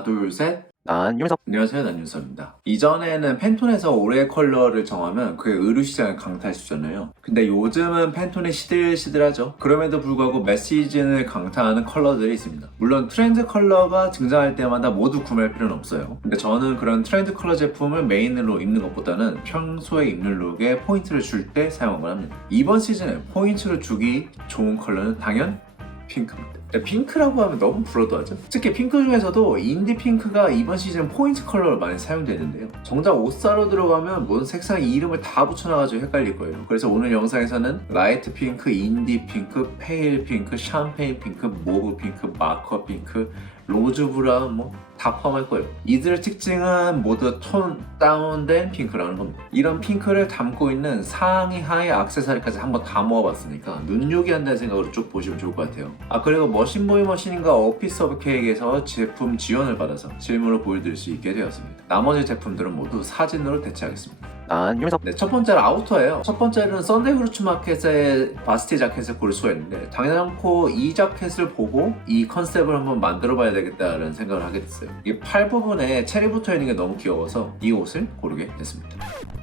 하나 둘 셋. 난 유민석. 안녕하세요, 난윤서입니다. 이전에는 팬톤에서 올해 컬러를 정하면 그게 의류시장을 강타했었잖아요. 근데 요즘은 팬톤이 시들시들하죠. 그럼에도 불구하고 메시즌을 강타하는 컬러들이 있습니다. 물론 트렌드 컬러가 등장할 때마다 모두 구매할 필요는 없어요. 근데 저는 그런 트렌드 컬러 제품을 메인으로 입는 것보다는 평소에 입는 룩에 포인트를 줄 때 사용을 합니다. 이번 시즌에 포인트를 주기 좋은 컬러는 당연 핑크입니다. 핑크라고 하면 너무 불어도하죠. 특히 핑크 중에서도 인디 핑크가 이번 시즌 포인트 컬러로 많이 사용되는데요. 정작 옷 사러 들어가면 뭔 색상 이름을 다 붙여놔가지고 헷갈릴 거예요. 그래서 오늘 영상에서는 라이트 핑크, 인디 핑크, 페일 핑크, 샴페인 핑크, 모브 핑크, 마커 핑크, 로즈 브라운 다 포함할 거예요. 이들의 특징은 모두 톤 다운된 핑크라는 겁니다. 이런 핑크를 담고 있는 상의 하의 액세서리까지 한번 다 모아봤으니까 눈요기 한다는 생각으로 쭉 보시면 좋을 것 같아요. 그리고 머신보이 머신인가 오피스 오브 케이크에서 제품 지원을 받아서 실물로 보여드릴 수 있게 되었습니다. 나머지 제품들은 모두 사진으로 대체하겠습니다. 난 유민석. 네, 첫 번째는 아우터예요. 첫 번째는 썬데이 후르츠 마켓의 바스티 자켓을 볼 수가 있는데 당연코 이 자켓을 보고 이 컨셉을 한번 만들어 봐야 되겠다는 생각을 하게 됐어요. 이게 팔 부분에 체리 붙어 있는 게 너무 귀여워서 이 옷을 고르게 됐습니다.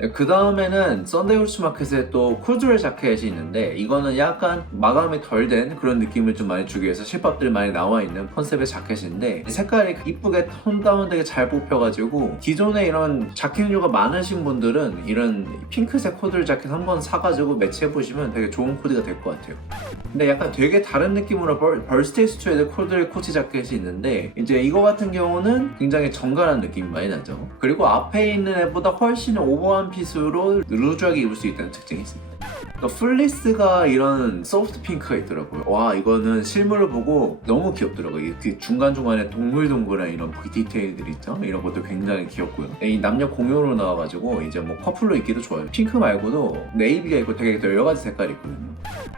네, 그 다음에는 썬데이 후르츠 마켓에 또 쿨드레 자켓이 있는데 이거는 약간 마감이 덜 된 그런 느낌을 좀 많이 주기 위해서 실밥들이 많이 나와 있는 컨셉의 자켓인데 색깔이 이쁘게 톤 다운되게 잘 뽑혀가지고 기존에 이런 자켓류가 많으신 분들은 이런 핑크색 코드 자켓 한번 사가지고 매치해보시면 되게 좋은 코디가 될 것 같아요. 근데 약간 되게 다른 느낌으로 벌스테이스 2의 코드 코티 자켓이 있는데 이제 이거 같은 경우는 굉장히 정갈한 느낌이 많이 나죠. 그리고 앞에 있는 애보다 훨씬 오버한 핏으로 루즈하게 입을 수 있다는 특징이 있습니다. 플리스가 이런 소프트 핑크가 있더라고요. 와, 이거는 실물을 보고 너무 귀엽더라고요. 이 중간중간에 동글동글한 이런 디테일들이 있죠. 이런 것도 굉장히 귀엽고요. 이 남녀 공용으로 나와가지고 이제 커플로 입기도 좋아요. 핑크 말고도 네이비가 있고 되게 여러 가지 색깔이 있거든요.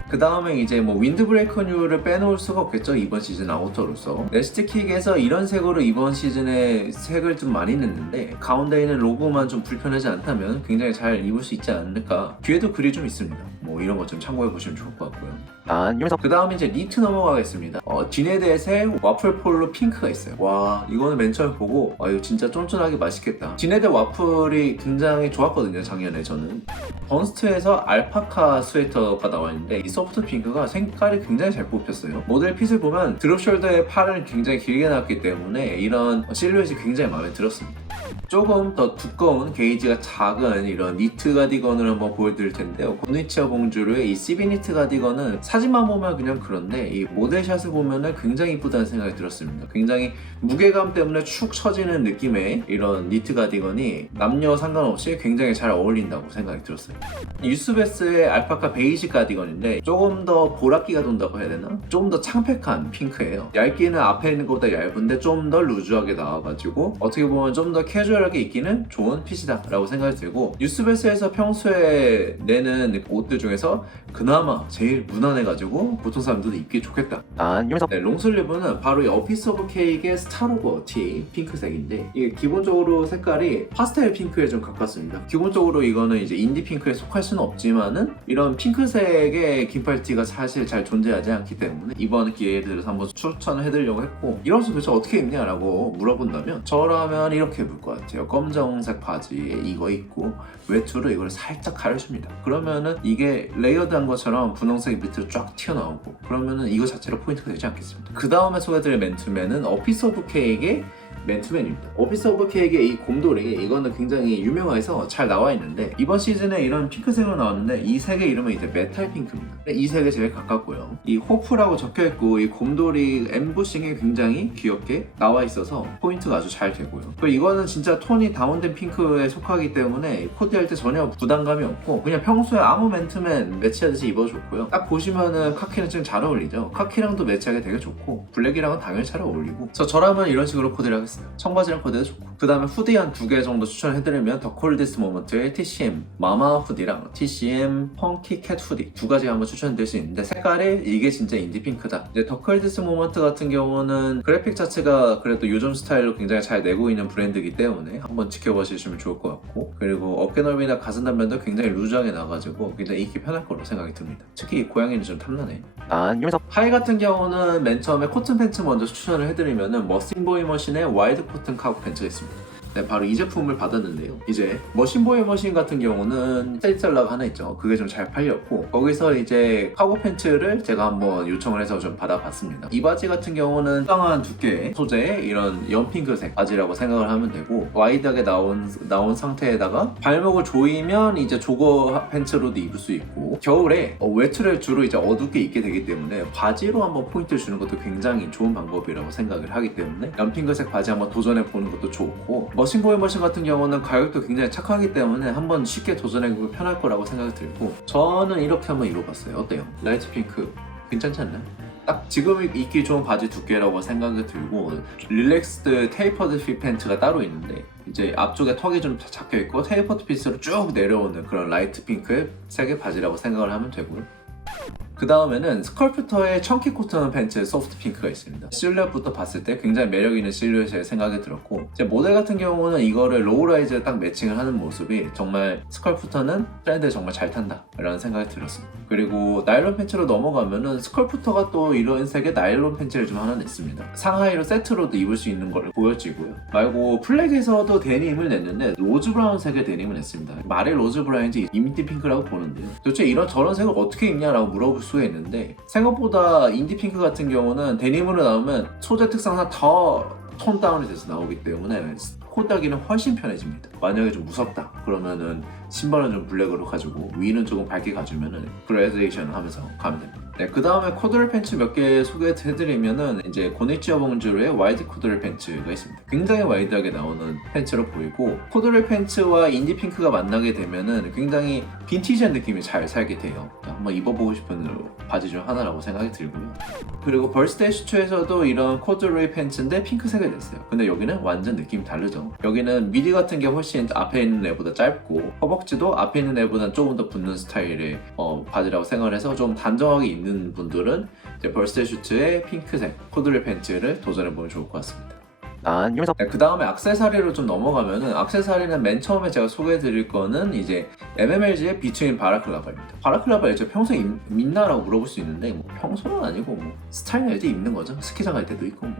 그 다음에 이제 윈드브레이커 뉴를 빼놓을 수가 없겠죠. 이번 시즌 아우터로서 네스트킥에서 이런 색으로 이번 시즌에 색을 좀 많이 냈는데 가운데 있는 로고만 좀 불편하지 않다면 굉장히 잘 입을 수 있지 않을까. 뒤에도 글이 좀 있습니다. 이런 거 좀 참고해 보시면 좋을 것 같고요. 난 유민석. 그 다음에 이제 니트 넘어가겠습니다. 디네댓의 와플 폴로 핑크가 있어요. 와, 이거는 맨 처음에 보고 이거 진짜 쫀쫀하게 맛있겠다. 디네댓 와플이 굉장히 좋았거든요, 작년에 저는. 번스트에서 알파카 스웨터가 나와 있는데 이 소프트 핑크가 색깔이 굉장히 잘 뽑혔어요. 모델 핏을 보면 드롭숄더의 팔은 굉장히 길게 나왔기 때문에 이런 실루엣이 굉장히 마음에 들었습니다. 조금 더 두꺼운 게이지가 작은 이런 니트 가디건을 한번 보여드릴 텐데요. 고니치아 봉주르의 이 CB 니트 가디건은 사진만 보면 그냥 그런데 이 모델샷을 보면 굉장히 이쁘다는 생각이 들었습니다. 굉장히 무게감 때문에 축 처지는 느낌의 이런 니트 가디건이 남녀 상관없이 굉장히 잘 어울린다고 생각이 들었어요. 유스베스의 알파카 베이지 가디건인데 조금 더 보랏기가 돈다고 해야 되나? 조금 더 창백한 핑크예요. 얇기는 앞에 있는 것보다 얇은데 좀 더 루즈하게 나와가지고 어떻게 보면 좀 더 캐주얼하게 입기는 좋은 핏이다 라고 생각이 들고 유스베스에서 평소에 내는 옷들 중에서 그나마 제일 무난해가지고 보통 사람들도 입기 좋겠다. 난 유민석. 네, 롱슬리브는 바로 이 오피스 오브 케이크의 스타로고 티 핑크색인데 이게 기본적으로 색깔이 파스텔 핑크에 좀 가깝습니다. 기본적으로 이거는 이제 인디 핑크에 속할 수는 없지만은 이런 핑크색의 긴팔티가 사실 잘 존재하지 않기 때문에 이번 기회에 들어서 한번 추천을 해드리려고 했고 이런 옷을 도대체 어떻게 입냐라고 물어본다면 저라면 이렇게 입을 것 같아요. 검정색 바지에 이거 입고 외투로 이걸 살짝 가려줍니다. 그러면은 이게 레이어드한 것처럼 분홍색이 밑으로 쫙 튀어나오고 그러면은 이거 자체로 포인트가 되지 않겠습니까? 그 다음에 소개해드릴 맨투맨은 오피스 오브 케이크의 맨투맨입니다. 오피스 오브 케이크의 이 곰돌이 이거는 굉장히 유명해서 잘 나와 있는데 이번 시즌에 이런 핑크색으로 나왔는데 이 색의 이름은 이제 메탈 핑크입니다. 이 색에 제일 가깝고요. 이 호프라고 적혀있고 이 곰돌이 엠보싱이 굉장히 귀엽게 나와 있어서 포인트가 아주 잘 되고요. 그리고 이거는 진짜 톤이 다운된 핑크에 속하기 때문에 코디할 때 전혀 부담감이 없고 그냥 평소에 아무 맨투맨 매치하듯이 입어줬고요. 딱 보시면은 카키는 좀 잘 어울리죠. 카키랑도 매치하기 되게 좋고 블랙이랑은 당연히 잘 어울리고 저라면 이런 식으로 코디를 하겠어요. 청바지랑 코디도 좋고 그 다음에 후디 한 2개 정도 추천해드리면 더 콜디스 모먼트의 TCM 마마 후디랑 TCM 펑키 캣 후디 2가지 한번 추천드릴 수 있는데 색깔이 이게 진짜 인디 핑크다. 이제 더 콜디스 모먼트 같은 경우는 그래픽 자체가 그래도 요즘 스타일로 굉장히 잘 내고 있는 브랜드이기 때문에 한번 지켜보시면 좋을 것 같고, 그리고 어깨 넓이나 가슴 단면도 굉장히 루즈하게 나가지고 굉장히 입기 편할 거로 생각이 듭니다. 특히 고양이는 좀 탐나네. 유민석 하이 같은 경우는 맨 처음에 코튼 팬츠 먼저 추천을 해드리면은 머신보이 머신의 와이드 코튼 카고 팬츠가 있습니다. 네, 바로 이 제품을 받았는데요. 이제 머신보이 머신 같은 경우는 세일셀러가 하나 있죠. 그게 좀 잘 팔렸고, 거기서 이제 카고 팬츠를 제가 한번 요청을 해서 좀 받아봤습니다. 이 바지 같은 경우는 적당한 두께의 소재의 이런 연핑크색 바지라고 생각을 하면 되고, 와이드하게 나온 상태에다가 발목을 조이면 이제 조거 팬츠로도 입을 수 있고, 겨울에 외투를 주로 이제 어둡게 입게 되기 때문에 바지로 한번 포인트를 주는 것도 굉장히 좋은 방법이라고 생각을 하기 때문에 연핑크색 바지 한번 도전해 보는 것도 좋고, 머신보이 머신 같은 경우는 가격도 굉장히 착하기 때문에 한번 쉽게 도전해보기 편할 거라고 생각이 들고, 저는 이렇게 한번 입어봤어요. 어때요? 라이트 핑크 괜찮지 않나요? 딱 지금 입기 좋은 바지 두께라고 생각이 들고, 릴렉스드 테이퍼드 핏 팬츠가 따로 있는데 이제 앞쪽에 턱이 좀 잡혀있고 테이퍼드 핏으로 쭉 내려오는 그런 라이트 핑크의 색의 바지라고 생각을 하면 되고요. 그 다음에는 스컬프터의 청키 코튼 팬츠 소프트 핑크가 있습니다. 실루엣부터 봤을 때 굉장히 매력있는 실루엣의 생각이 들었고, 제 모델 같은 경우는 이거를 로우라이즈에 딱 매칭을 하는 모습이 정말 스컬프터는 트렌드에 정말 잘 탄다 라는 생각이 들었습니다. 그리고 나일론 팬츠로 넘어가면은 스컬프터가 또 이런 색의 나일론 팬츠를 좀 하나 냈습니다. 상하이로 세트로도 입을 수 있는 걸 보여지고요. 말고 플렉에서도 데님을 냈는데 로즈 브라운 색의 데님을 냈습니다. 말이 로즈 브라운인지 인디 핑크라고 보는데요. 도대체 이런 저런 색을 어떻게 입냐라고 물어볼 수가 있는데, 생각보다 인디 핑크 같은 경우는 데님으로 나오면 소재 특성상 더 톤 다운이 돼서 나오기 때문에 코다기는 훨씬 편해집니다. 만약에 좀 무섭다 그러면은 신발은 좀 블랙으로 가지고 위는 조금 밝게 가주면은 그레데이션 하면서 가면 됩니다. 네, 그 다음에 코드를 팬츠 몇 개 소개해드리면은 이제 고니치와 봉주르의 와이드 코드를 팬츠가 있습니다. 굉장히 와이드하게 나오는 팬츠로 보이고, 코드를 팬츠와 인디 핑크가 만나게 되면은 굉장히 빈티지한 느낌이 잘 살게 돼요. 한번 입어보고 싶은 바지 중 하나라고 생각이 들고요. 그리고 벌스데이 슈츠에서도 이런 코드레이 팬츠인데 핑크색을 냈어요. 근데 여기는 완전 느낌이 다르죠. 여기는 미디 같은 게 훨씬 앞에 있는 애보다 짧고, 허벅지도 앞에 있는 애보다 조금 더 붙는 스타일의 바지라고 생각을 해서 좀 단정하게 입는 분들은 이제 벌스데이 슈츠의 핑크색 코드레이 팬츠를 도전해보면 좋을 것 같습니다. 유민석 그 다음에 액세서리로 좀 넘어가면은, 액세서리는 맨 처음에 제가 소개해드릴 거는 이제 MMLG의 비트윈 바라클라바입니다. 바라클라바 일체 평소에 입나라고 물어볼 수 있는데, 뭐 평소는 아니고 뭐 스타일 낼 때 입는 거죠. 스키장 갈 때도 있고 뭐.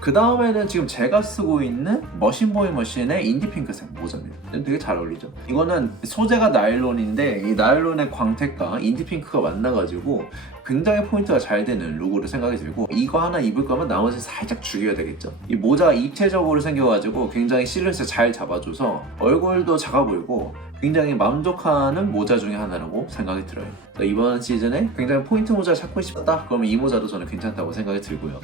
그 다음에는 지금 제가 쓰고 있는 머신보이 머신의 인디 핑크색 모자입니다. 되게 잘 어울리죠. 이거는 소재가 나일론인데 이 나일론의 광택과 인디 핑크가 만나가지고 굉장히 포인트가 잘 되는 룩으로 생각이 들고, 이거 하나 입을 거면 나머지 살짝 죽여야 되겠죠. 이 모자가 입체적으로 생겨가지고 굉장히 실루엣을 잘 잡아줘서 얼굴도 작아 보이고 굉장히 만족하는 모자 중에 하나라고 생각이 들어요. 이번 시즌에 굉장히 포인트 모자 찾고 싶다 그러면 이 모자도 저는 괜찮다고 생각이 들고요.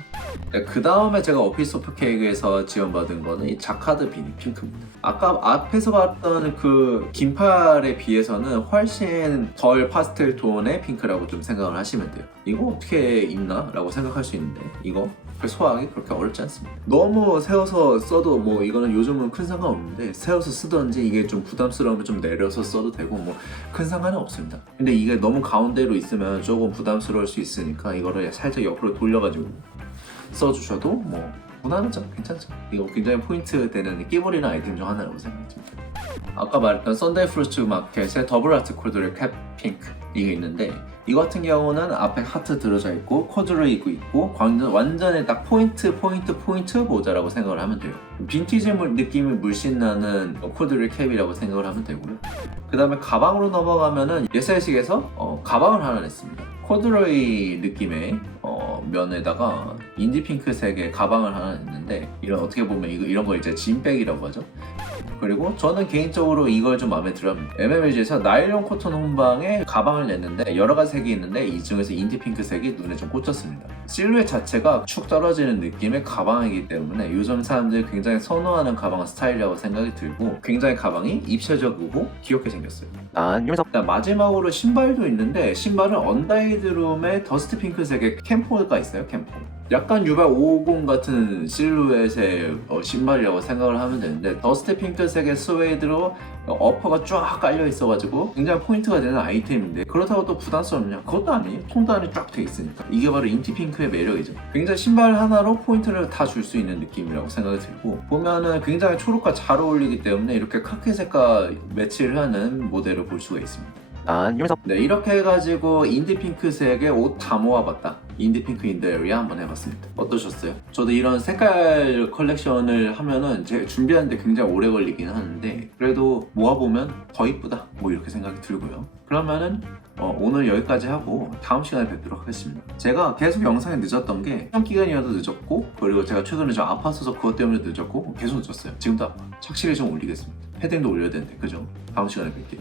그 다음에 제가 어피스 오프 케이크에서 지원받은 거는 이 자카드 비니 핑크입니다. 아까 앞에서 봤던 그 긴팔에 비해서는 훨씬 덜 파스텔 톤의 핑크라고 좀 생각을 하시면 돼요. 이거 어떻게 입나? 라고 생각할 수 있는데, 이거 소화하기 그렇게 어렵지 않습니다. 너무 세워서 써도 뭐 이거는 요즘은 큰 상관없는데, 세워서 쓰던지 이게 좀 부담스러우면 좀 내려서 써도 되고 뭐 큰 상관은 없습니다. 근데 이게 너무 가운데로 있으면 조금 부담스러울 수 있으니까 이거를 살짝 옆으로 돌려가지고 써주셔도 뭐 무난하죠. 괜찮죠. 이거 굉장히 포인트 되는 끼버리는 아이템 중 하나라고 생각합니다. 아까 말했던 썬데이 프루츠 마켓의 더블 아트 코드를 캡 핑크 이게 있는데, 이거 같은 경우는 앞에 하트 들어져 있고 코드를 입고 있고 완전히 딱 포인트 모자라고 생각을 하면 돼요. 빈티지 느낌이 물씬 나는 코드를 캡이라고 생각을 하면 되고요. 그 다음에 가방으로 넘어가면은 예스에식에서 가방을 하나 냈습니다. 코드로이 느낌의 면에다가 인디 핑크색의 가방을 하나 냈는데, 이런 어떻게 보면 이런 걸 이제 진백이라고 하죠. 그리고 저는 개인적으로 이걸 좀 마음에 들어합니다. MMLG에서 나일론 코튼 혼방에 가방을 냈는데 여러 가지 색이 있는데 이 중에서 인디 핑크색이 눈에 좀 꽂혔습니다. 실루엣 자체가 축 떨어지는 느낌의 가방이기 때문에 요즘 사람들이 굉장히 선호하는 가방 스타일이라고 생각이 들고, 굉장히 가방이 입체적이고 귀엽게 생겼어요. 유민석 마지막으로 신발도 있는데, 신발은 언다이드룸의 더스트 핑크색의 캠포가 있어요. 캠포. 약간 유발 550 같은 실루엣의 신발이라고 생각을 하면 되는데 더스트 핑크색의 스웨이드로 어퍼가 쫙 깔려 있어가지고 굉장히 포인트가 되는 아이템인데 그렇다고 또 부담스럽냐? 그것도 아니에요. 통도 안에 쫙 돼 있으니까. 이게 바로 인티핑크의 매력이죠. 굉장히 신발 하나로 포인트를 다 줄 수 있는 느낌이라고 생각이 들고 보면은 굉장히 초록과 잘 어울리기 때문에 이렇게 카키색과 매치를 하는 모델을 볼 수가 있습니다. 난 유민석. 네, 이렇게 해가지고 인디핑크색의 옷 다 모아봤다. 인디핑크 인더 에리아 한번 해봤습니다. 어떠셨어요? 저도 이런 색깔 컬렉션을 하면은 제가 준비하는데 굉장히 오래 걸리긴 하는데 그래도 모아보면 더 이쁘다 뭐 이렇게 생각이 들고요. 그러면은 오늘 여기까지 하고 다음 시간에 뵙도록 하겠습니다. 제가 계속 영상이 늦었던 게 시험 기간이어도 늦었고 그리고 제가 최근에 좀 아팠어서 그것 때문에 늦었고 계속 늦었어요. 지금도 아파. 착실히 좀 올리겠습니다. 패딩도 올려야 되는데 그죠? 다음 시간에 뵐게요.